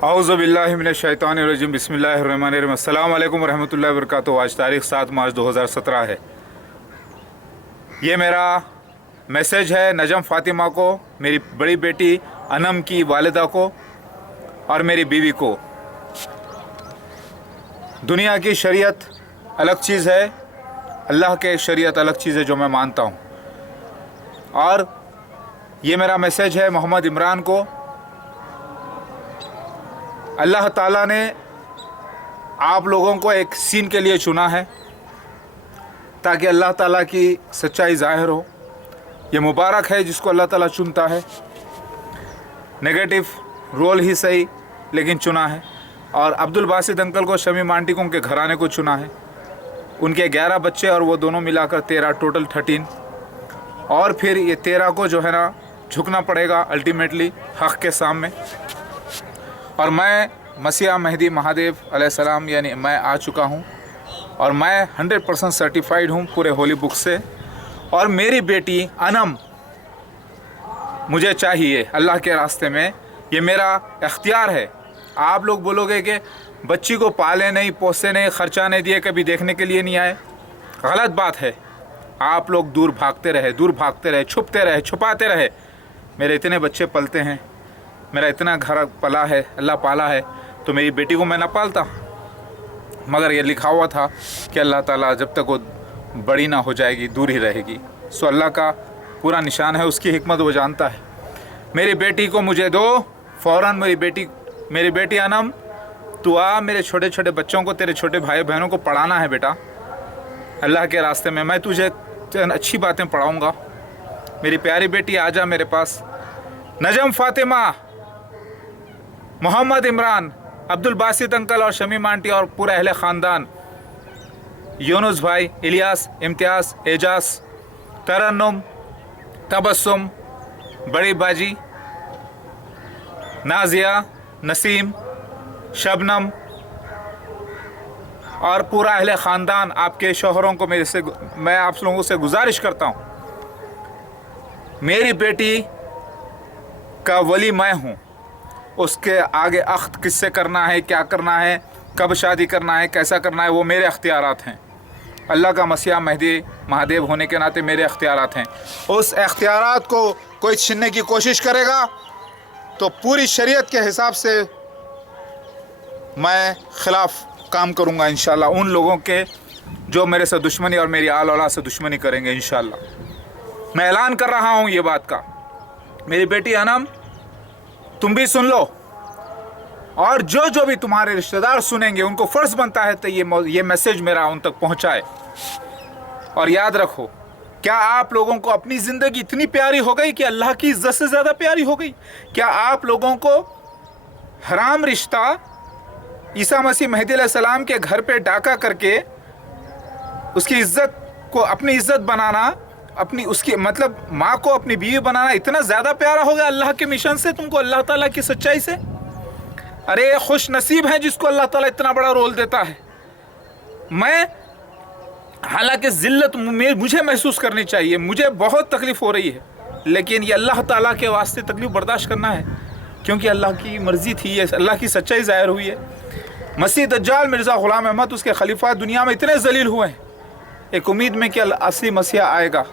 औज़ुबिल्लाहि मिनश्शैतानिर्रजीम बिस्मिल्लाहिर्रहमानिर्रहीम अस्सलामु अलैकुम वरहमतुल्लाहि वबरकातुहू। आज तारीख़ 7 मार्च 2017 है। ये मेरा मैसेज है नजम फ़ातिमा को, मेरी बड़ी बेटी अनम की वालिदा को और मेरी बीवी को। दुनिया की शरीयत अलग चीज़ है, अल्लाह के शरीयत अलग चीज़ है जो मैं मानता हूँ। और ये मेरा मैसेज है मोहम्मद इमरान को। अल्लाह ताला ने आप लोगों को एक सीन के लिए चुना है ताकि अल्लाह ताला की सच्चाई ज़ाहिर हो। ये मुबारक है जिसको अल्लाह ताला चुनता है। नेगेटिव रोल ही सही लेकिन चुना है। और अब्दुल बासित अंकल को, शमीम आंटी को, उनके घराने को चुना है। उनके 11 बच्चे और वो दोनों मिलाकर 13, टोटल 13। और फिर ये 13 को जो है ना झुकना पड़ेगा अल्टीमेटली हक़ के सामने। और मैं मसीहा महदी महादेव अलैहिस्सलाम यानी मैं आ चुका हूँ और मैं 100% सर्टिफाइड हूँ पूरे होली बुक से। और मेरी बेटी अनम मुझे चाहिए अल्लाह के रास्ते में, ये मेरा इख्तियार है। आप लोग बोलोगे कि बच्ची को पाले नहीं, पोसे नहीं, ख़र्चा नहीं दिए, कभी देखने के लिए नहीं आए। गलत बात है। आप लोग दूर भागते रहे, छुपते रहे, छुपाते रहे। मेरे इतने बच्चे पलते हैं, मेरा इतना घर पला है, अल्लाह पाला है, तो मेरी बेटी को मैं ना पालता। मगर ये लिखा हुआ था कि अल्लाह ताला जब तक वो बड़ी ना हो जाएगी दूर ही रहेगी। सो अल्लाह का पूरा निशान है, उसकी हिकमत वो जानता है। मेरी बेटी को मुझे दो फ़ौरन। मेरी बेटी अनम, तू आ, मेरे छोटे छोटे बच्चों को, तेरे छोटे भाई बहनों को पढ़ाना है बेटा अल्लाह के रास्ते में। मैं तुझे अच्छी बातें पढ़ाऊँगा। मेरी प्यारी बेटी आ जा मेरे पास। नजम फ़ातिमा, मोहम्मद इमरान, अब्दुल बासित अंकल और शमीम आंटी और पूरा अहले ख़ानदान, यूनुस भाई, इलियास, इम्तियाज़, एजाज, तरन्नुम, तबस्सुम, बड़ी बाजी, नाजिया, नसीम, शबनम और पूरा अहले ख़ानदान, आपके शोहरों को मैं आप लोगों से गुजारिश करता हूँ, मेरी बेटी का वली मैं हूँ। उसके आगे अख्त किससे करना है, क्या करना है, कब शादी करना है, कैसा करना है, वो मेरे अख्तियारात हैं। अल्लाह का मसीहा महदी महादेव होने के नाते मेरे अख्तियारात हैं। उस अख्तियारात को कोई छीनने की कोशिश करेगा तो पूरी शरीयत के हिसाब से मैं ख़िलाफ़ काम करूँगा इंशाअल्लाह। उन लोगों के जो मेरे से दुश्मनी और मेरी आल औलाद से दुश्मनी करेंगे इंशाअल्लाह। मैं ऐलान कर रहा हूँ ये बात का। मेरी बेटी अनम, तुम भी सुन लो और जो भी तुम्हारे रिश्तेदार सुनेंगे उनको फ़र्ज़ बनता है तो ये मैसेज मेरा उन तक पहुँचाए। और याद रखो, क्या आप लोगों को अपनी ज़िंदगी इतनी प्यारी हो गई कि अल्लाह की इज़्ज़त से ज़्यादा प्यारी हो गई? क्या आप लोगों को हराम रिश्ता ईसा मसीह महदी अलैहिस्सलाम के घर पे डाका करके उसकी इज़्ज़त को अपनी इज़्ज़त बनाना, उसकी मतलब माँ को अपनी बीवी बनाना इतना ज़्यादा प्यारा हो गया अल्लाह के मिशन से तुमको, अल्लाह ताला की सच्चाई से? अरे खुश नसीब है जिसको अल्लाह ताला इतना बड़ा रोल देता है। मैं हालांकि ज़िल्लत मुझे महसूस करनी चाहिए, मुझे बहुत तकलीफ़ हो रही है, लेकिन ये अल्लाह ताला के वास्ते तकलीफ़ बर्दाश्त करना है क्योंकि अल्लाह की मर्ज़ी थी, ये अल्लाह की सच्चाई ज़ाहिर हुई है। मसीह दज्जाल मिर्ज़ा ग़ुलाम अहमद, उसके खलीफा दुनिया में इतने जलील हुए हैं, एक उम्मीद में कि असली मसीहा आएगा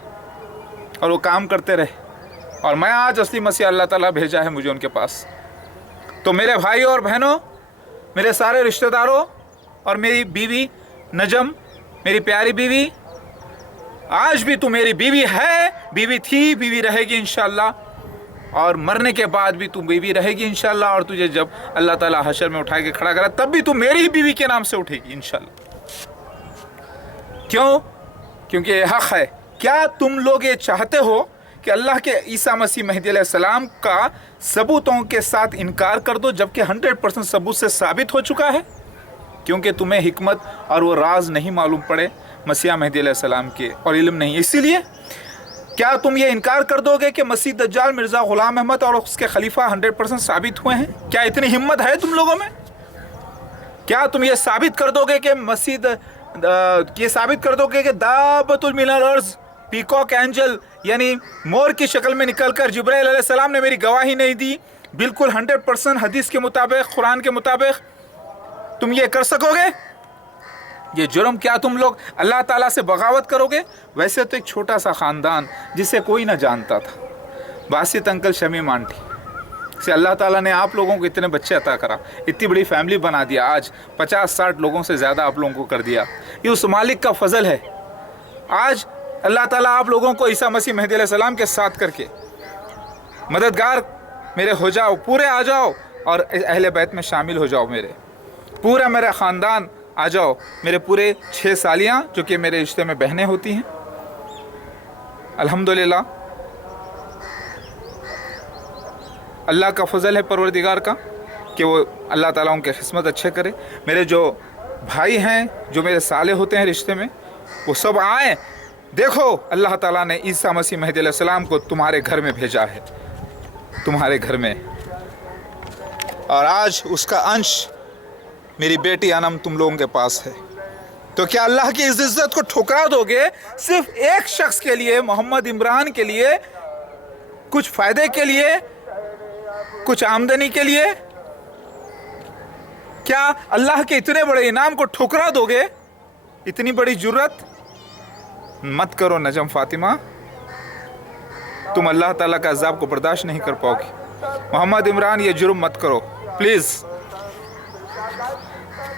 और वो काम करते रहे। और मैं आज असली मसीहा अल्लाह ताला भेजा है मुझे उनके पास। तो मेरे भाई और बहनों, मेरे सारे रिश्तेदारों और मेरी बीवी नजम, मेरी प्यारी बीवी, आज भी तू मेरी बीवी है, बीवी थी, बीवी रहेगी इंशाअल्लाह। और मरने के बाद भी तू बीवी रहेगी इंशाअल्लाह। और तुझे जब अल्लाह ताला हशर में उठा के खड़ा करा तब भी तू मेरी ही बीवी के नाम से उठेगी इंशाअल्लाह। क्यों? क्योंकि ये हक़ है। क्या तुम लोग ये चाहते हो कि अल्लाह के ईसा मसीह महदी अलैहिस्सलाम का सबूतों के साथ इनकार कर दो जबकि 100% सबूत से साबित हो चुका है? क्योंकि तुम्हें हिकमत और वो राज नहीं मालूम पड़े मसीह महदी अलैहिस्सलाम के और इल्म नहीं, इसीलिए क्या तुम ये इनकार कर दोगे कि मसीह दज्जाल मिर्ज़ा ग़ुलाम अहमद और उसके खलीफा 100% साबित हुए हैं? क्या इतनी हिम्मत है तुम लोगों में? क्या तुम ये साबित कर दोगे कि साबित कर दोगे कि दाबतुल मिनल अर्ज़, पीकॉक एंजल यानी मोर की शक्ल में निकलकर जिब्राइल अलैहिस्सलाम ने मेरी गवाही नहीं दी बिल्कुल 100% हदीस के मुताबिक, कुरान के मुताबिक तुम ये कर सकोगे? ये जुर्म क्या तुम लोग अल्लाह ताला से बगावत करोगे? वैसे तो एक छोटा सा ख़ानदान जिसे कोई ना जानता था, बासित अंकल, शमीम आंटी से अल्लाह ताला ने आप लोगों को इतने बच्चे अता करा, इतनी बड़ी फैमिली बना दिया, आज 50-60 लोगों से ज़्यादा आप लोगों को कर दिया। ये उस मालिक का फजल है। आज अल्लाह ताला आप लोगों को ईसा मसीह मेहदी अलैहिस्सलाम के साथ करके मददगार मेरे हो जाओ, पूरे आ जाओ और अहले बैत में शामिल हो जाओ। मेरे पूरा मेरा ख़ानदान आ जाओ, मेरे पूरे 6 सालियाँ जो कि मेरे रिश्ते में बहनें होती हैं। अल्हम्दुलिल्लाह, अल्लाह का फजल है परवरदिगार का कि वो अल्लाह ताला उनके किस्मत अच्छे करे। मेरे जो भाई हैं, जो मेरे साले होते हैं रिश्ते में, वो सब आए। देखो अल्लाह ताला ने ईसा मसीह मेहदी अलैहिस्सलाम को तुम्हारे घर में भेजा है, तुम्हारे घर में, और आज उसका अंश मेरी बेटी अनम तुम लोगों के पास है। तो क्या अल्लाह की इस इज्जत को ठुकरा दोगे सिर्फ एक शख्स के लिए, मोहम्मद इमरान के लिए, कुछ फ़ायदे के लिए, कुछ आमदनी के लिए? क्या अल्लाह के इतने बड़े इनाम को ठुकरा दोगे? इतनी बड़ी जुर्रत मत करो नजम फातिमा, तुम अल्लाह ताला का अज़ाब को बर्दाश्त नहीं कर पाओगी। मोहम्मद इमरान, ये जुर्म मत करो प्लीज़।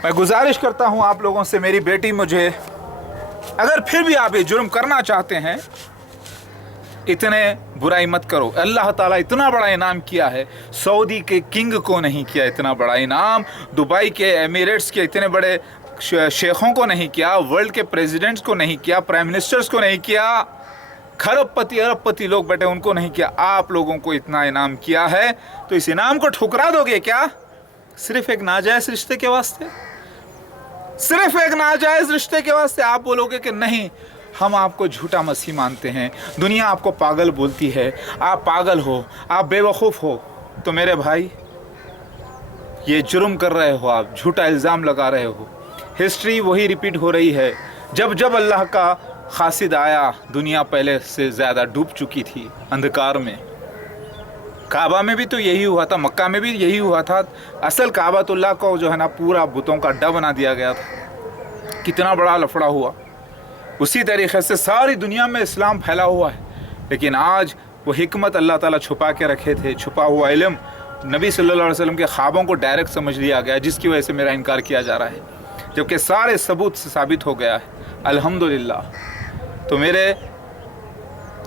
मैं गुजारिश करता हूँ आप लोगों से, मेरी बेटी मुझे, अगर फिर भी आप ये जुर्म करना चाहते हैं, इतने बुराई मत करो। अल्लाह ताला इतना बड़ा इनाम किया है, सऊदी के किंग को नहीं किया इतना बड़ा इनाम, दुबई के एमिरेट्स के इतने बड़े शेखों को नहीं किया, वर्ल्ड के प्रेसिडेंट्स को नहीं किया, प्राइम मिनिस्टर्स को नहीं किया, खरबपति अरबपति लोग बैठे उनको नहीं किया, आप लोगों को इतना इनाम किया है। तो इस इनाम को ठुकरा दोगे क्या सिर्फ एक नाजायज़ रिश्ते के वास्ते? सिर्फ एक नाजायज़ रिश्ते के वास्ते आप बोलोगे कि नहीं, हम आपको झूठा मसीह मानते हैं, दुनिया आपको पागल बोलती है, आप पागल हो, आप बेवकूफ़ हो। तो मेरे भाई, ये जुर्म कर रहे हो आप, झूठा इल्ज़ाम लगा रहे हो। हिस्ट्री वही रिपीट हो रही है। जब जब अल्लाह का खासिद आया, दुनिया पहले से ज़्यादा डूब चुकी थी अंधकार में। काबा में भी तो यही हुआ था, मक्का में भी यही हुआ था। असल काबतुल्लाह को जो है ना पूरा बुतों का अड्डा बना दिया गया था, कितना बड़ा लफड़ा हुआ। उसी तरीक़े से सारी दुनिया में इस्लाम फैला हुआ है, लेकिन आज वो हिकमत अल्लाह ताला छुपा के रखे थे, छुपा हुआ इल्म नबी सल्लल्लाहु अलैहि वसल्लम के ख्वाबों को डायरेक्ट समझ लिया गया, जिसकी वजह से मेरा इनकार किया जा रहा है, जबकि सारे सबूत से साबित हो गया है अल्हम्दुलिल्लाह। तो मेरे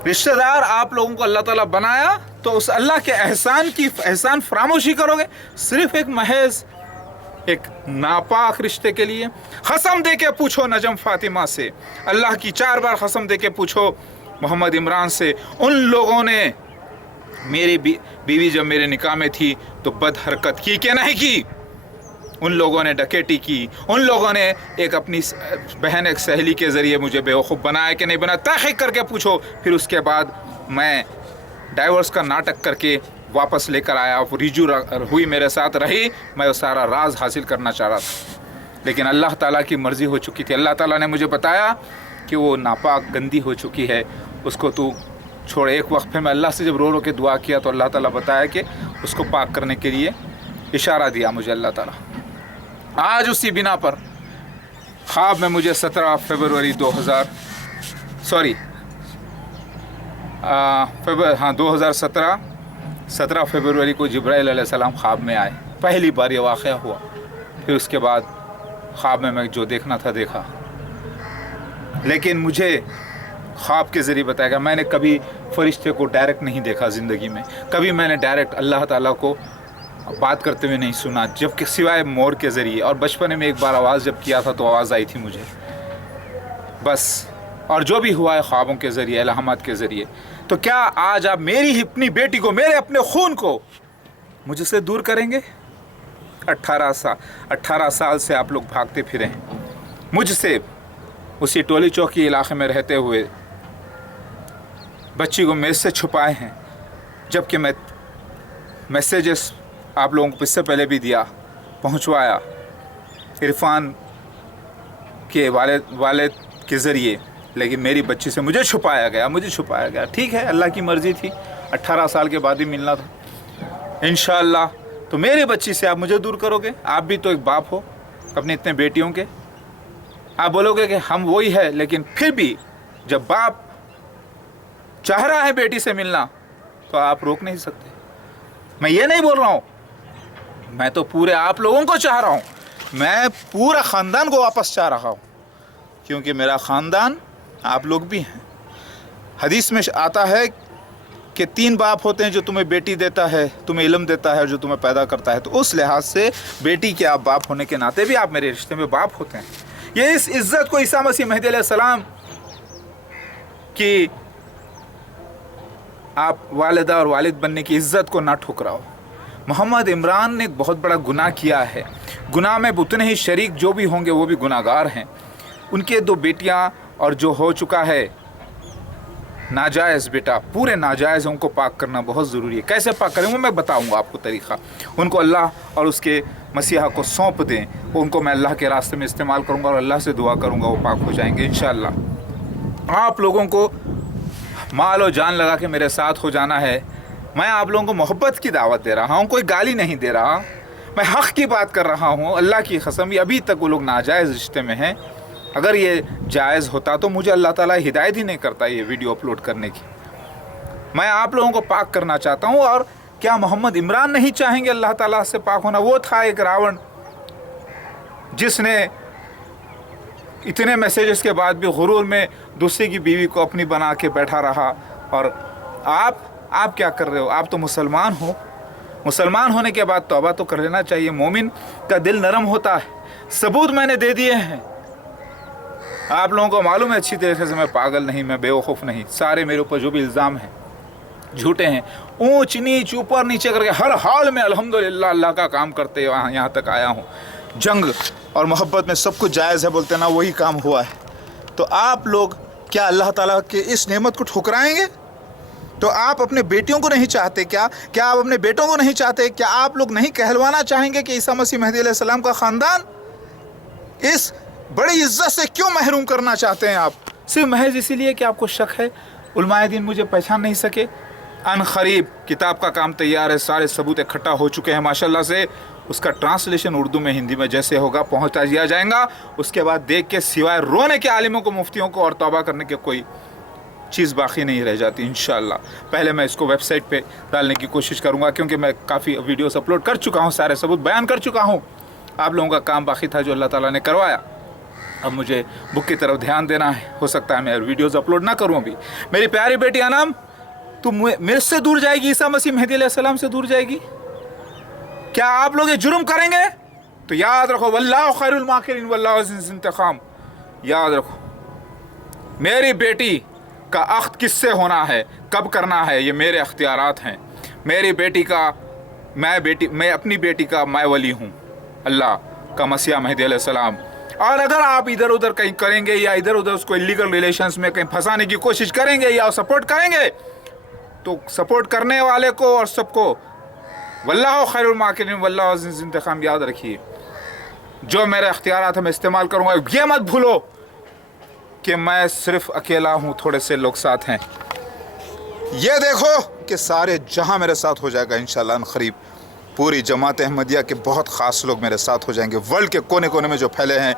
रिश्तेदार, आप लोगों को अल्लाह ताला बनाया, तो उस अल्लाह के एहसान फरामोशी करोगे सिर्फ एक महज एक नापाक रिश्ते के लिए? कसम दे के पूछो नजम फातिमा से, अल्लाह की 4 बार कसम दे के पूछो मोहम्मद इमरान से, उन लोगों ने मेरी बीवी जब मेरे निकाह में थी तो बद हरकत की कि नहीं की? उन लोगों ने डकैती की, उन लोगों ने एक अपनी बहन, एक सहेली के ज़रिए मुझे बेवकूफ़ बनाया कि नहीं बनाया? तहक़ीक़ करके पूछो। फिर उसके बाद मैं डाइवोर्स का नाटक करके वापस लेकर आया, वो रिजू हुई, मेरे साथ रही, मैं वो सारा राज हासिल करना चाह रहा था, लेकिन अल्लाह ताला की मर्ज़ी हो चुकी थी। अल्लाह ताला ने मुझे बताया कि वो नापाक गंदी हो चुकी है, उसको तू छोड़। एक वक्त फिर मैं अल्लाह से जब रो रो के दुआ किया तो अल्लाह ताला बताया कि उसको पाक करने के लिए इशारा दिया मुझे अल्लाह ताला। आज उसी बिना पर ख्वाब में मुझे 17 फरवरी 17 फरवरी को जिब्राइल अलैहिस्सलाम ख्वाब में आए। पहली बार ये वाक़या हुआ। फिर उसके बाद ख्वाब में मैं जो देखना था देखा, लेकिन मुझे ख्वाब के ज़रिए बताया गया। मैंने कभी फ़रिश्ते को डायरेक्ट नहीं देखा ज़िंदगी में, कभी मैंने डायरेक्ट अल्लाह ताला को बात करते हुए नहीं सुना, जबकि सिवाय मोर के ज़रिए। और बचपन में एक बार आवाज़ जब किया था तो आवाज़ आई थी मुझे, बस। और जो भी हुआ है ख्वाबों के ज़रिए, इल्हामात के ज़रिए। तो क्या आज आप मेरी अपनी बेटी को, मेरे अपने खून को मुझसे दूर करेंगे? 18 साल से आप लोग भागते फिरे हैं मुझसे, उसी टोली चौकी इलाके में रहते हुए बच्ची को मेरे से छुपाए हैं, जबकि मैं मैसेजेस आप लोगों को इससे पहले भी दिया, पहुंचवाया इरफान के वालिद के ज़रिए, लेकिन मेरी बच्ची से मुझे छुपाया गया। ठीक है, अल्लाह की मर्ज़ी थी, 18 साल के बाद ही मिलना था, इंशाअल्लाह। तो मेरी बच्ची से आप मुझे दूर करोगे। आप भी तो एक बाप हो अपनी इतने बेटियों के। आप बोलोगे कि हम वही है, लेकिन फिर भी जब बाप चाह रहा है बेटी से मिलना तो आप रोक नहीं सकते। मैं ये नहीं बोल रहा हूँ, मैं तो पूरे आप लोगों को चाह रहा हूँ, मैं पूरा ख़ानदान को वापस चाह रहा हूँ, क्योंकि मेरा ख़ानदान आप लोग भी हैं। हदीस में आता है कि 3 बाप होते हैं, जो तुम्हें बेटी देता है, तुम्हें इल्म देता है, जो तुम्हें पैदा करता है। तो उस लिहाज से बेटी के आप बाप होने के नाते भी आप मेरे रिश्ते में बाप होते हैं। ये इस इज़्ज़त को ईसा मसीह मेहदी अलैहिस्सलाम की आप वालिदा और वालिद बनने की इज़्ज़त को ना ठुकराओ। मोहम्मद इमरान ने एक बहुत बड़ा गुनाह किया है। गुनाह में उतने ही शरीक जो भी होंगे वो भी गुनाहगार हैं। उनके 2 बेटियां और जो हो चुका है नाजायज़ बेटा, पूरे नाजायज़, उनको पाक करना बहुत ज़रूरी है। कैसे पाक करें वो मैं बताऊंगा आपको तरीक़ा। उनको अल्लाह और उसके मसीहा को सौंप दें, उनको मैं अल्लाह के रास्ते में इस्तेमाल करूंगा और अल्लाह से दुआ करूंगा, वो पाक हो जाएंगे इंशाअल्लाह। आप लोगों को माल और जान लगा के मेरे साथ हो जाना है। मैं आप लोगों को मोहब्बत की दावत दे रहा हूँ, कोई गाली नहीं दे रहा, मैं हक़ की बात कर रहा हूँ। अल्लाह की कसम, अभी तक वो लोग नाजायज़ रिश्ते में हैं। अगर ये जायज़ होता तो मुझे अल्लाह ताला हिदायत ही नहीं करता ये वीडियो अपलोड करने की। मैं आप लोगों को पाक करना चाहता हूँ। और क्या मोहम्मद इमरान नहीं चाहेंगे अल्लाह ताला से पाक होना? वो था एक रावण जिसने इतने मैसेजेस के बाद भी गुरूर में दूसरे की बीवी को अपनी बना के बैठा रहा। और आप क्या कर रहे हो? आप तो मुसलमान हो। मुसलमान होने के बाद तौबा तो कर लेना चाहिए। मोमिन का दिल नरम होता है। सबूत मैंने दे दिए हैं। आप लोगों को मालूम है अच्छी तरीके से, मैं पागल नहीं, मैं बेवकूफ़ नहीं। सारे मेरे ऊपर जो भी इल्ज़ाम हैं झूठे हैं। ऊंच नीच ऊपर नीचे करके हर हाल में अल्हम्दुलिल्लाह अल्लाह का काम करते यहाँ तक आया हूँ। जंग और मोहब्बत में सब कुछ जायज़ है बोलते ना, वही काम हुआ है। तो आप लोग क्या अल्लाह ताला के इस नेमत को ठुकराएंगे? तो आप अपने बेटियों को नहीं चाहते क्या? क्या आप अपने बेटों को नहीं चाहते? क्या आप लोग नहीं कहलवाना चाहेंगे कि ईसा मसीह मेहदी अलैहिस्सलाम का ख़ानदान इस बड़ी इज्जत से क्यों महरूम करना चाहते हैं आप? सिर्फ महज इसीलिए कि आपको शक है उलमाए दीन मुझे पहचान नहीं सके। अन क़रीब किताब का काम तैयार है, सारे सबूत इकट्ठा हो चुके हैं माशाल्लाह से। उसका ट्रांसलेशन उर्दू में हिंदी में जैसे होगा पहुंचा दिया जाएगा। उसके बाद देख के सिवाय रोने के आलिमों को, मुफ्तियों को और तौबा करने के कोई चीज़ बाकी नहीं रह जाती इंशाअल्लाह। पहले मैं इसको वेबसाइट पे डालने की कोशिश करूँगा, क्योंकि मैं काफ़ी वीडियोस अपलोड कर चुका हूँ, सारे सबूत बयान कर चुका हूँ। आप लोगों का काम बाकी था जो अल्लाह ताला ने करवाया। अब मुझे बुक की तरफ ध्यान देना है। हो सकता है मैं वीडियोज़ अपलोड ना करूँ अभी। मेरी प्यारी बेटी अनाम, तू मेरे से दूर जाएगी, ईसा मसीह मेहदी अलैहिस्सलाम से दूर जाएगी? क्या आप लोग ये जुर्म करेंगे? तो याद रखो, वल्लाहु खैरुल माकिरीन वल्लाहु अज़ीज़ुल इंतकाम। याद रखो, मेरी बेटी का अख्त किससे होना है, कब करना है, ये मेरे अख्तियारात हैं। मेरी बेटी का मैं अपनी बेटी का मैं वली हूँ, अल्लाह का मसीहा मेहदी अलैहिस्सलाम। और अगर आप इधर उधर कहीं करेंगे या इधर उधर उसको इलीगल रिलेशंस में कहीं फंसाने की कोशिश करेंगे या सपोर्ट करेंगे, तो सपोर्ट करने वाले को और सबको वल्लाहु खैरुल माकिरीन वल्लाहु अज़ीज़ुल इंतकाम याद रखिए। जो मेरे अख्तियारात हैं मैं इस्तेमाल करूँगा। ये मत भूलो कि मैं सिर्फ अकेला हूँ, थोड़े से लोग साथ हैं। ये देखो कि सारे जहाँ मेरे साथ हो जाएगा इंशाअल्लाह अन क़रीब। पूरी जमात अहमदिया के बहुत ख़ास लोग मेरे साथ हो जाएंगे। वर्ल्ड के कोने कोने में जो फैले हैं,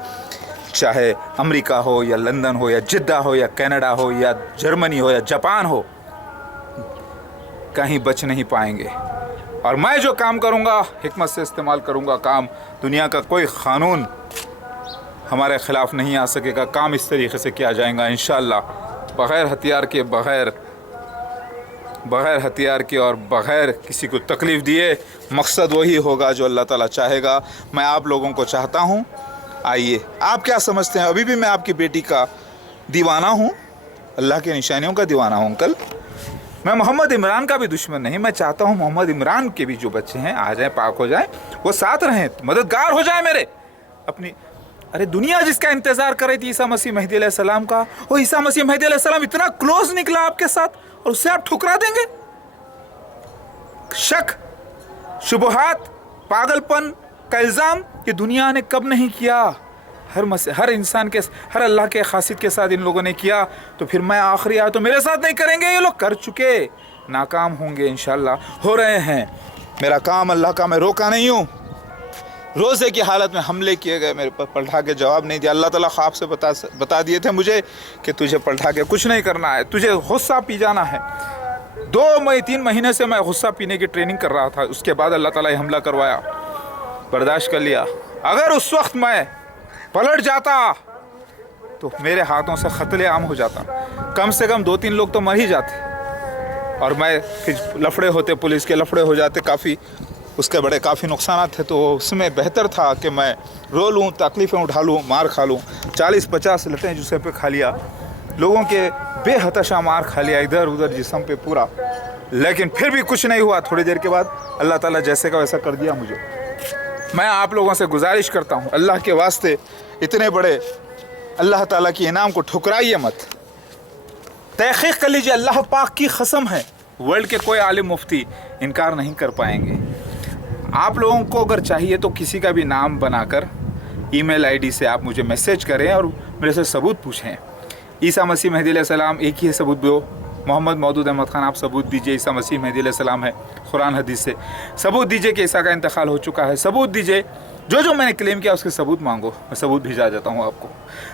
चाहे अमेरिका हो या लंदन हो या जिद्दा हो या कनाडा हो या जर्मनी हो या जापान हो, कहीं बच नहीं पाएंगे। और मैं जो काम करूँगा हिकमत से इस्तेमाल करूँगा काम। दुनिया का कोई क़ानून हमारे ख़िलाफ़ नहीं आ सकेगा। काम इस तरीके से किया जाएगा इंशाअल्लाह, बग़ैर हथियार के और बग़ैर किसी को तकलीफ़ दिए। मकसद वही होगा जो अल्लाह ताला चाहेगा। मैं आप लोगों को चाहता हूँ। आइए, आप क्या समझते हैं? अभी भी मैं आपकी बेटी का दीवाना हूँ, अल्लाह की निशानियों का दीवाना हूँ अंकल। मैं मोहम्मद इमरान का भी दुश्मन नहीं। मैं चाहता हूँ मोहम्मद इमरान के भी जो बच्चे हैं आ जाएं, पाक हो जाएं, वो साथ रहें, मददगार हो जाएं मेरे अपनी। अरे दुनिया जिसका इंतज़ार कर रही थी ईसा मसीह मेहदी अलैहिस्सलाम का, वो ईसा मसीह मेहदी अलैहिस्सलाम इतना क्लोज निकला आपके साथ और उससे आप ठुकरा देंगे? शक, शुबहात, पागलपन का इल्ज़ाम ये दुनिया ने कब नहीं किया? हर इंसान के, हर अल्लाह के खासियत के साथ इन लोगों ने किया। तो फिर मैं आखिरी आया तो मेरे साथ नहीं करेंगे? ये लोग कर चुके, नाकाम होंगे इंशाअल्लाह, हो रहे हैं। मेरा काम अल्लाह का, मैं रोका नहीं हूँ। रोज़े की हालत में हमले किए गए, मेरे पर पलटा के जवाब नहीं दिया। अल्लाह ताला ख्वाब से बता दिए थे मुझे कि तुझे पलटा के कुछ नहीं करना है, तुझे गुस्सा पी जाना है। 3 महीने से मैं गुस्सा पीने की ट्रेनिंग कर रहा था, उसके बाद अल्लाह ताला ये हमला करवाया, बर्दाश्त कर लिया। अगर उस वक्त मैं पलट जाता तो मेरे हाथों से क़त्ल आम हो जाता, कम से कम 2-3 लोग तो मर ही जाते, और मैं फिर लफड़े होते, पुलिस के लफड़े हो जाते, काफ़ी उसके बड़े काफ़ी नुकसान थे। तो उसमें बेहतर था कि मैं रो लूँ, तकलीफ़ें उठा लूँ, मार खा लूँ। 40-50 लटें जिसम पे खा लिया, लोगों के बेहतशा मार खा लिया इधर उधर जिस्म पे पूरा, लेकिन फिर भी कुछ नहीं हुआ। थोड़ी देर के बाद अल्लाह ताला जैसे का वैसा कर दिया मुझे। मैं आप लोगों से गुजारिश करता हूँ, अल्लाह के वास्ते इतने बड़े अल्लाह ताला की इनाम को ठुकराइए मत। तहक़ीक़ कर लीजिए, अल्लाह पाक की कसम है, वर्ल्ड के कोई आलिम मुफ्ती इनकार नहीं कर पाएंगे। आप लोगों को अगर चाहिए तो किसी का भी नाम बनाकर ईमेल आईडी से आप मुझे मैसेज करें और मेरे से सबूत पूछें। ईसा मसीह मेहदी अलैहिस्सलाम एक ही है सबूत दो, मोहम्मद मौदूद अहमद ख़ान आप सबूत दीजिए ईसा मसीह मेहदी अलैहिस्सलाम है, कुरान हदीस से सबूत दीजिए कि ईसा का इंतकाल हो चुका है, सबूत दीजिए, जो मैंने क्लेम किया उसके सबूत मांगो, मैं सबूत भिजा देता हूँ आपको।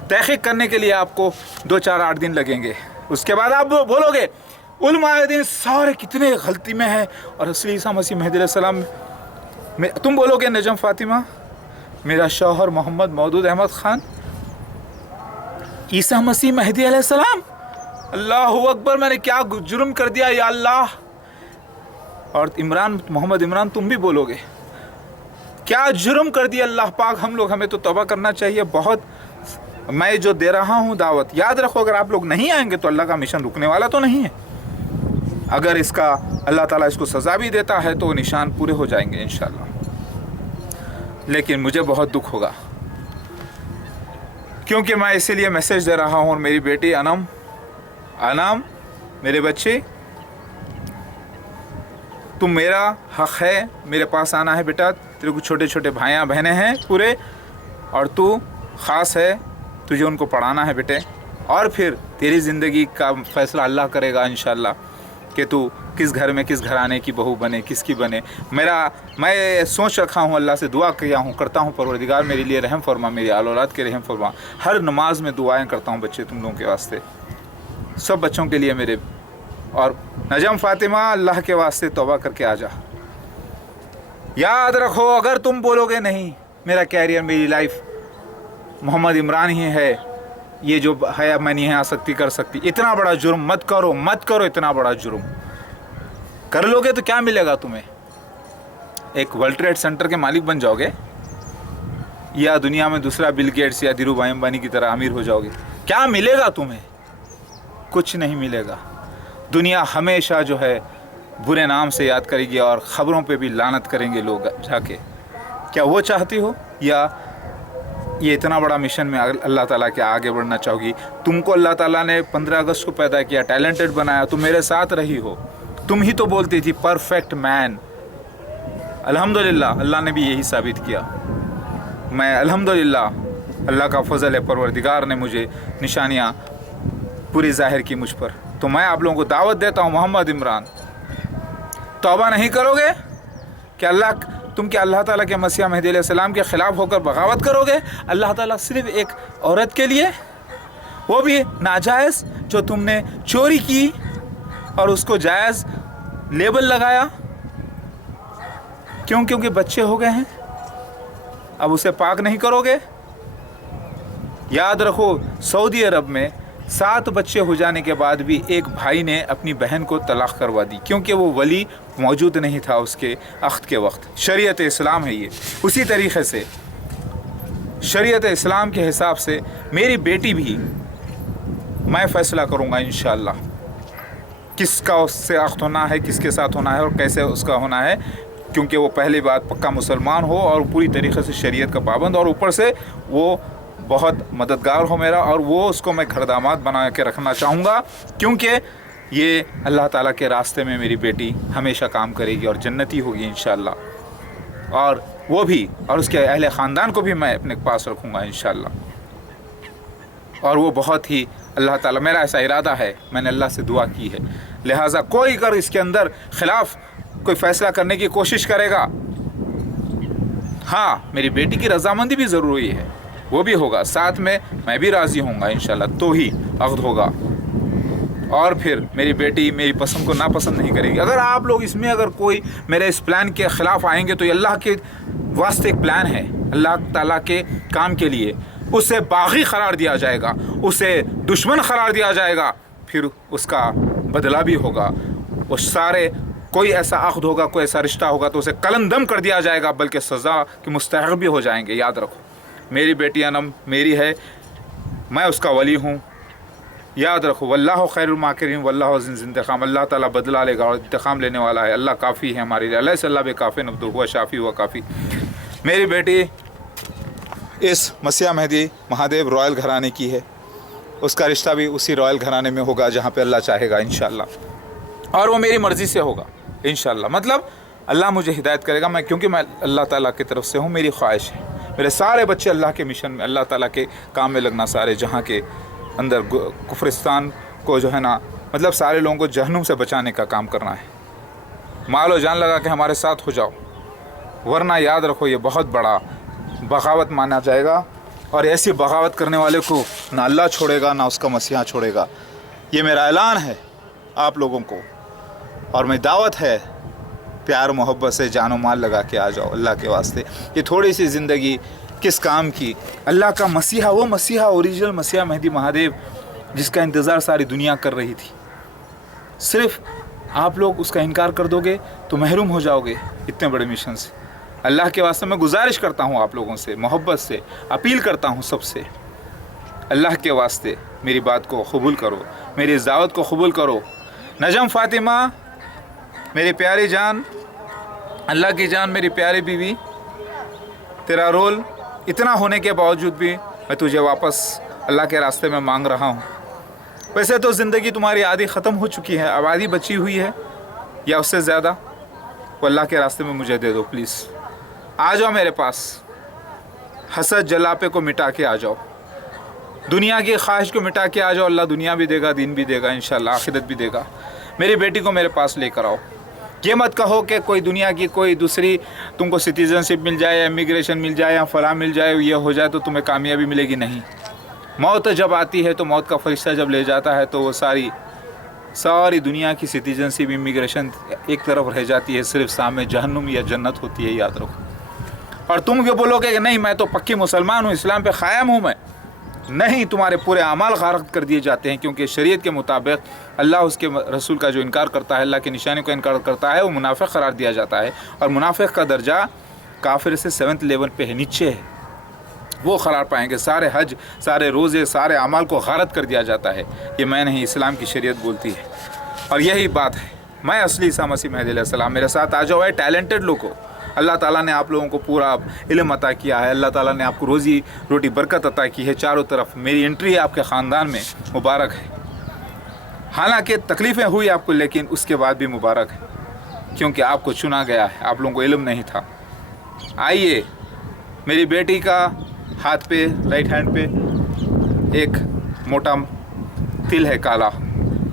तहक़ीक़ करने के लिए आपको 2-4-8 दिन लगेंगे, उसके बाद आप बोलोगे उलमाए दीन सारे कितने गलती में हैं और असली ईसा मसीह मेहदी अलैहिस्सलाम में तुम बोलोगे नजम फ़ातिमा, मेरा शौहर मोहम्मद मौदूद अहमद ख़ान, ईसा मसीह मेहदी अलैहिस्सलाम, अल्लाहु अकबर, मैंने क्या जुर्म कर दिया या अल्लाह। और मोहम्मद इमरान तुम भी बोलोगे क्या जुर्म कर दिया अल्लाह पाक, हम लोग, हमें तो तौबा करना चाहिए बहुत। मैं जो दे रहा हूँ दावत, याद रखो, अगर आप लोग नहीं आएंगे तो अल्लाह का मिशन रुकने वाला तो नहीं है। अगर इसका अल्लाह ताला इसको सज़ा भी देता है तो निशान पूरे हो जाएंगे इंशाल्लाह, लेकिन मुझे बहुत दुख होगा क्योंकि मैं इसीलिए मैसेज दे रहा हूँ। और मेरी बेटी अनम, मेरे बच्चे, तुम मेरा हक़ है, मेरे पास आना है बेटा। तेरे को छोटे छोटे भाइयाँ बहनें हैं पूरे, और तू ख़ास है, तुझे उनको पढ़ाना है बेटे। और फिर तेरी ज़िंदगी का फ़ैसला अल्लाह करेगा इंशाल्लाह कि तू किस घर में, किस घराने की बहू बने, किसकी बने। मैं सोच रखा हूँ, अल्लाह से दुआ किया हूँ, करता हूँ, परवरदिगार मेरे लिए रहम फरमा, मेरी आल औलाद के रहम फरमा। हर नमाज में दुआएं करता हूँ बच्चे, तुम लोगों के वास्ते, सब बच्चों के लिए मेरे। और नजम फ़ातिमा, अल्लाह के वास्ते तौबा करके आ जा। याद रखो, अगर तुम बोलोगे नहीं मेरा कैरियर, मेरी लाइफ मोहम्मद इमरान ही है, ये जो है मैं नहीं आ सकती, कर सकती, इतना बड़ा जुर्म मत करो, इतना बड़ा जुर्म कर लोगे तो क्या मिलेगा तुम्हें? एक वर्ल्ड ट्रेड सेंटर के मालिक बन जाओगे, या दुनिया में दूसरा बिल गेट्स या धीरू भाई अंबानी की तरह अमीर हो जाओगे? क्या मिलेगा तुम्हें? कुछ नहीं मिलेगा। दुनिया हमेशा जो है बुरे नाम से याद करेगी और ख़बरों पे भी लानत करेंगे लोग जाके। क्या वो चाहती हो, या ये इतना बड़ा मिशन में अल्लाह ताला के आगे बढ़ना चाहोगी? तुमको अल्लाह ताला ने 15 अगस्त को पैदा किया, टैलेंटेड बनाया, तुम मेरे साथ रही हो, तुम ही तो बोलती थी परफेक्ट मैन। अल्हम्दुलिल्लाह अल्लाह ने भी यही साबित किया। मैं अल्हम्दुलिल्लाह, अल्लाह का फजल है, परवरदिगार ने मुझे निशानियाँ पूरी ज़ाहिर की मुझ पर। तो मैं आप लोगों को दावत देता हूँ, मोहम्मद इमरान, तौबा नहीं करोगे क्या तुम क्या अल्लाह ताला के मसीह मेहदी अलैहिस्सलाम के ख़िलाफ़ होकर बगावत करोगे? अल्लाह ताला सिर्फ़ एक औरत के लिए, वो भी नाजायज़, जो तुमने चोरी की और उसको जायज़ लेबल लगाया, क्योंकि बच्चे हो गए हैं, अब उसे पाक नहीं करोगे? याद रखो, सऊदी अरब में 7 बच्चे हो जाने के बाद भी एक भाई ने अपनी बहन को तलाक़ करवा दी, क्योंकि वो वली मौजूद नहीं था उसके अख्त के वक्त। शरीयत इस्लाम है ये। उसी तरीक़े से शरीयत इस्लाम के हिसाब से मेरी बेटी भी, मैं फ़ैसला करूँगा इंशाअल्लाह किसका उससे अख्त होना है, किसके साथ होना है और कैसे उसका होना है, क्योंकि वो पहली बात पक्का मुसलमान हो और पूरी तरीक़े से शरीयत का पाबंद, और ऊपर से वो बहुत मददगार हो मेरा, और वो उसको मैं घर दामाद बना के रखना चाहूँगा, क्योंकि ये अल्लाह ताला के रास्ते में मेरी बेटी हमेशा काम करेगी और जन्नती होगी इंशाअल्लाह। और वो भी, और उसके अहले ख़ानदान को भी मैं अपने पास रखूँगा इंशाअल्लाह। और वो बहुत ही अल्लाह ताला, मेरा ऐसा इरादा है, मैंने अल्लाह से दुआ की है, लिहाजा कोई अगर इसके अंदर ख़िलाफ़ कोई फैसला करने की कोशिश करेगा। हाँ, मेरी बेटी की रजामंदी भी ज़रूरी है, वो भी होगा, साथ में मैं भी राज़ी होऊंगा इंशाल्लाह, तो ही अक़्द होगा। और फिर मेरी बेटी मेरी पसंद को नापसंद नहीं करेगी। अगर आप लोग इसमें अगर कोई मेरे इस प्लान के ख़िलाफ़ आएंगे तो ये अल्लाह के वास्ते एक प्लान है, अल्लाह ताला के काम के लिए। उसे बागी करार दिया जाएगा, उसे दुश्मन करार दिया जाएगा, फिर उसका बदला भी होगा। वो सारे कोई ऐसा अक़्द होगा, कोई ऐसा रिश्ता होगा तो उसे कलंदम कर दिया जाएगा, बल्कि सज़ा के मुस्तहक़ भी हो जाएंगे। याद रखो, मेरी बेटी अनम मेरी है, मैं उसका वली हूँ। याद रखो, वल्लाहु खैरुल माकिरीन वल्लाहु अज़ीज़ुल इंतक़ाम। अल्लाह ताला बदला लेगा और इंतक़ाम लेने वाला है। अल्लाह काफ़ी है हमारे लिए। अल्लाह सल्लल्लाहु अलैहि काफ़ी नब्दु हुआ शाफ़ी हुआ काफ़ी। मेरी बेटी इस मसीह मेहदी महादेव रॉयल घराने की है, उसका रिश्ता भी उसी रॉयल घराने में होगा जहाँ पे अल्लाह चाहेगा इंशाअल्लाह, और वो मेरी मर्ज़ी से होगा इंशाअल्लाह। मतलब अल्लाह मुझे हिदायत करेगा, मैं क्योंकि मैं अल्लाह ताला की तरफ से हूँ, मेरी ख्वाहिश है मेरे सारे बच्चे अल्लाह के मिशन में, अल्लाह ताला के काम में लगना, सारे जहाँ के अंदर कुफरिस्तान को जो है ना, मतलब सारे लोगों को जहन्नुम से बचाने का काम करना है। माल और जान लगा के हमारे साथ हो जाओ, वरना याद रखो ये बहुत बड़ा बगावत माना जाएगा, और ऐसी बगावत करने वाले को ना अल्लाह छोड़ेगा ना उसका मसीहा छोड़ेगा। ये मेरा ऐलान है आप लोगों को, और मैं दावत है, प्यार मोहब्बत से जानो माल लगा के आ जाओ अल्लाह के वास्ते। ये थोड़ी सी ज़िंदगी किस काम की, अल्लाह का मसीहा, वो मसीहा ओरिजिनल मसीहा मेहदी महादेव जिसका इंतज़ार सारी दुनिया कर रही थी, सिर्फ आप लोग उसका इनकार कर दोगे तो महरूम हो जाओगे इतने बड़े मिशन से। अल्लाह के वास्ते मैं गुजारिश करता हूँ आप लोगों से, मोहब्बत से अपील करता हूँ सबसे, अल्लाह के वास्ते मेरी बात को कबूल करो, मेरी इस दावत को कबूल करो। नजम फ़ातिमा मेरी प्यारी जान, अल्लाह की जान, मेरी प्यारी बीवी, तेरा रोल इतना होने के बावजूद भी मैं तुझे वापस अल्लाह के रास्ते में मांग रहा हूँ। वैसे तो ज़िंदगी तुम्हारी आधी ख़त्म हो चुकी है, अब आधी बची हुई है या उससे ज़्यादा, वो अल्लाह के रास्ते में मुझे दे दो प्लीज़। आ जाओ मेरे पास, हसद जलापे को मिटा के आ जाओ, दुनिया की ख्वाहिश को मिटा के आ जाओ। अल्लाह दुनिया भी देगा, दीन भी देगा, इंशाअल्लाह आखिरत भी देगा। मेरी बेटी को मेरे पास लेकर आओ। ये मत कहो कि कोई दुनिया की कोई दूसरी तुमको सिटीज़नशिप मिल जाए या इमिग्रेशन मिल जाए या फलां मिल जाए, ये हो जाए तो तुम्हें कामयाबी मिलेगी, नहीं। मौत जब आती है तो मौत का फरिश्ता जब ले जाता है तो वो सारी दुनिया की सिटीज़नशिप इमिग्रेशन एक तरफ रह जाती है, सिर्फ सामने जहन्नुम या जन्नत होती है, याद रखो। और तुम क्यों बोलोगे कि नहीं मैं तो पक्की मुसलमान हूँ, इस्लाम पे क़ायम हूँ मैं, नहीं, तुम्हारे पूरे अमाल गारत कर दिए जाते हैं, क्योंकि शरीयत के मुताबिक अल्लाह उसके रसूल का जो इनकार करता है, अल्लाह की निशानी का इनकार करता है, वो मुनाफिक करार दिया जाता है, और मुनाफिक का दर्जा काफिर से 7th लेवल पे है, नीचे है, वो करार पाएंगे। सारे हज, सारे रोज़े, सारे अमाल को गारत कर दिया जाता है। ये मैं नहीं, इस्लाम की शरीयत बोलती है, और यही बात है। मैं असली ईसा मसीह मेहदी अलैहिस्सलाम, मेरे साथ आ जाओ। है टैलेंटेड लोगों को अल्लाह ताला ने आप लोगों को पूरा इल्म अता किया है, अल्लाह ताला ने आपको रोज़ी रोटी बरकत अता की है चारों तरफ। मेरी एंट्री है आपके ख़ानदान में, मुबारक है। हालांकि तकलीफ़ें हुई आपको, लेकिन उसके बाद भी मुबारक है, क्योंकि आपको चुना गया है, आप लोगों को इल्म नहीं था। आइए, मेरी बेटी का हाथ पे, राइट हैंड पे एक मोटा तिल है काला,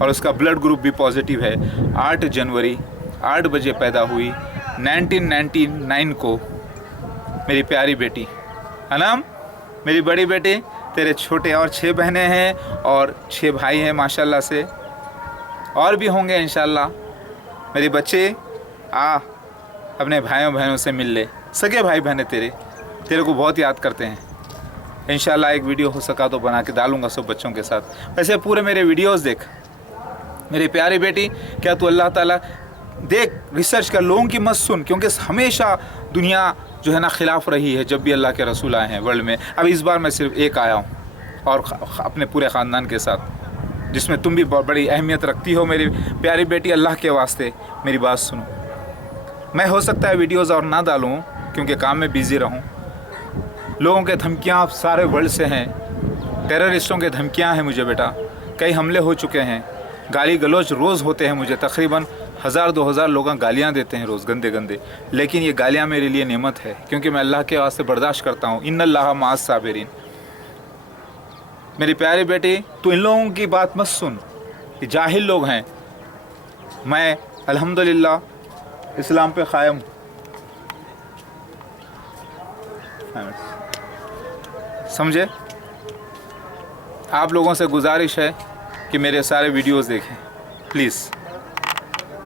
और उसका ब्लड ग्रुप भी पॉजिटिव है। 8 जनवरी 8 बजे पैदा हुई 1999 को मेरी प्यारी बेटी अनम, मेरी बड़ी बेटी। तेरे छोटे और 6 बहनें हैं और 6 भाई हैं माशाल्लाह से, और भी होंगे इंशाल्लाह। मेरे बच्चे आ अपने भाइयों बहनों से मिल ले, सगे भाई बहनें तेरे को बहुत याद करते हैं। इंशाल्लाह एक वीडियो हो सका तो बना के डालूँगा सब बच्चों के साथ। वैसे पूरे मेरे वीडियोस देख मेरी प्यारी बेटी, क्या तू अल्लाह ताला देख, रिसर्च कर, लोगों की मत सुन, क्योंकि हमेशा दुनिया जो है ना खिलाफ रही है जब भी अल्लाह के रसूल आए हैं वर्ल्ड में। अब इस बार मैं सिर्फ एक आया हूँ, और अपने पूरे ख़ानदान के साथ, जिसमें तुम भी बहुत बड़ी अहमियत रखती हो। मेरी प्यारी बेटी, अल्लाह के वास्ते मेरी बात सुनो। मैं हो सकता है वीडियोज़ और ना डालूँ क्योंकि काम में बिज़ी रहूँ। लोगों के धमकियाँ सारे वर्ल्ड से हैं, टेररिस्टों के धमकियाँ हैं मुझे बेटा, कई हमले हो चुके हैं, गाली गलौज रोज़ होते हैं मुझे, तकरीबन 1000-2000 लोग गालियाँ देते हैं रोज़, गंदे गंदे। लेकिन ये गालियाँ मेरे लिए नेमत है, क्योंकि मैं अल्लाह के वास्ते बर्दाश्त करता हूँ। इन्नल्लाह माअस साबिरीन। मेरी प्यारी बेटी, तू इन लोगों की बात मत सुन, ये जाहिल लोग हैं। मैं अल्हम्दुलिल्लाह اسلام پہ قائم سمجھے. آپ لوگوں سے گزارش ہے کہ میرے سارے ویڈیوز دیکھیں پلیز.